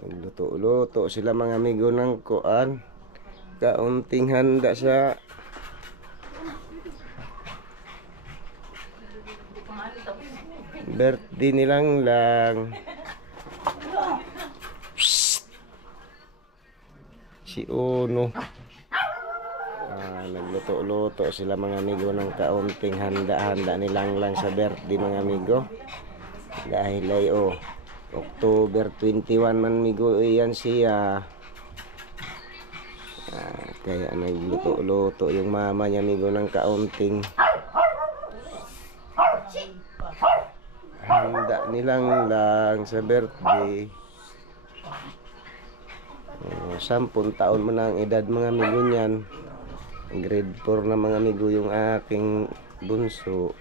Nagluto-luto sila mga amigo ng kuan. Kaunting handa sa birthday nilang lang. Psst. Si Uno. Nagluto-luto sila mga amigo ng kaunting handa-handa nilang lang sa birthday mga amigo. Dahil ay October 21 man amigo iyan siya. Kaya nagluto-luto yung mama niya amigo ng kaunting handa nilang lang sa birthday. 10 taon mo na ang edad mga amigo niyan. Grade 4 na mga amigo yung aking bunso.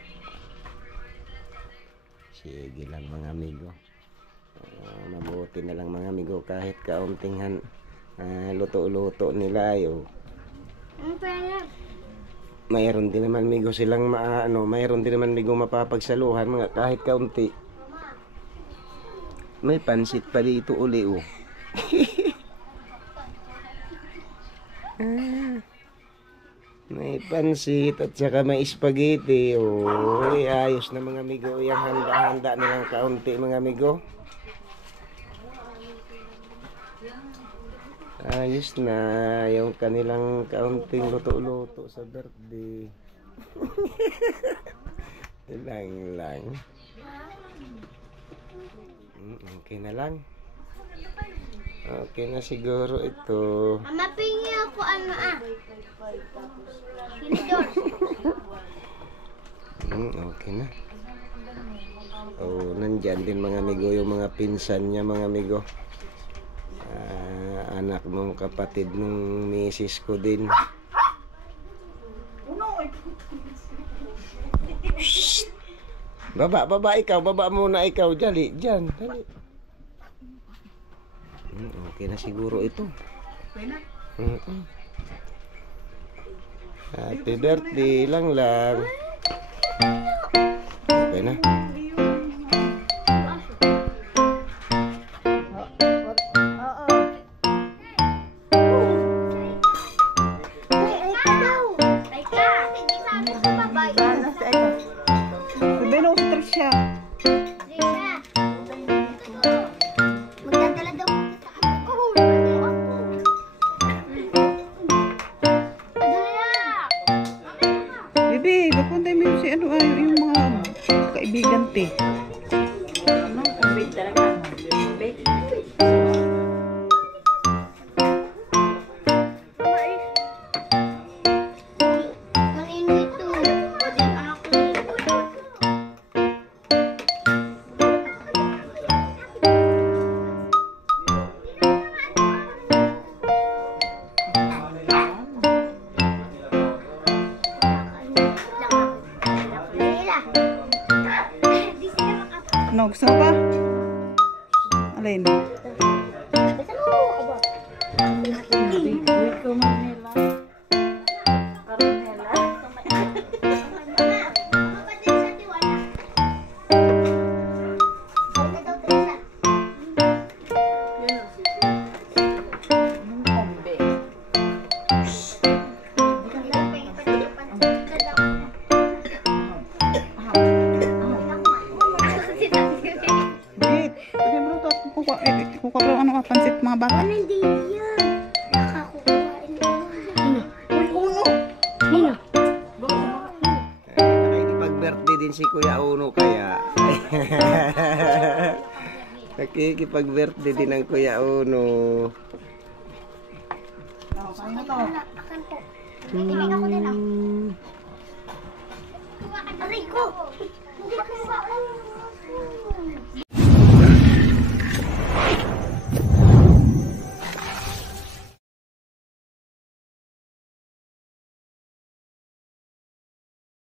Sige lang mga amigo. Mabuti na lang mga amigo kahit kaunting luto-luto nila ayo. Mayroon din naman amigo silang mayroon din naman amigo mapapagsaluhan mga kahit kaunti. May pansit pa dito uli May pansit at saka may spaghetti. Ayos na mga amigo. Yung handa-handa nilang kaunti mga amigo. Ayos na yung kanilang kaunting luto-luto sa birthday. lang. Okay na lang. Okay na siguro ito. Mama, pingi ako Okay na. Nandyan din mga amigo yung mga pinsan niya mga amigo. Anak nung kapatid nung misis ko din. Shhh. Baba ikaw, baba muna ikaw, dali. Okay na siguro ito. Happy birthday lang. Okay na. Gusto mo pa? Alin? Pansit mga bata. Ano hindi yan? Nakakukain Uno. Nino. Nakikipag-birthday din si Kuya Uno kaya. Nakikipag-birthday din ang Kuya Uno. Akan po. Tinig ako din ako. Aray ko.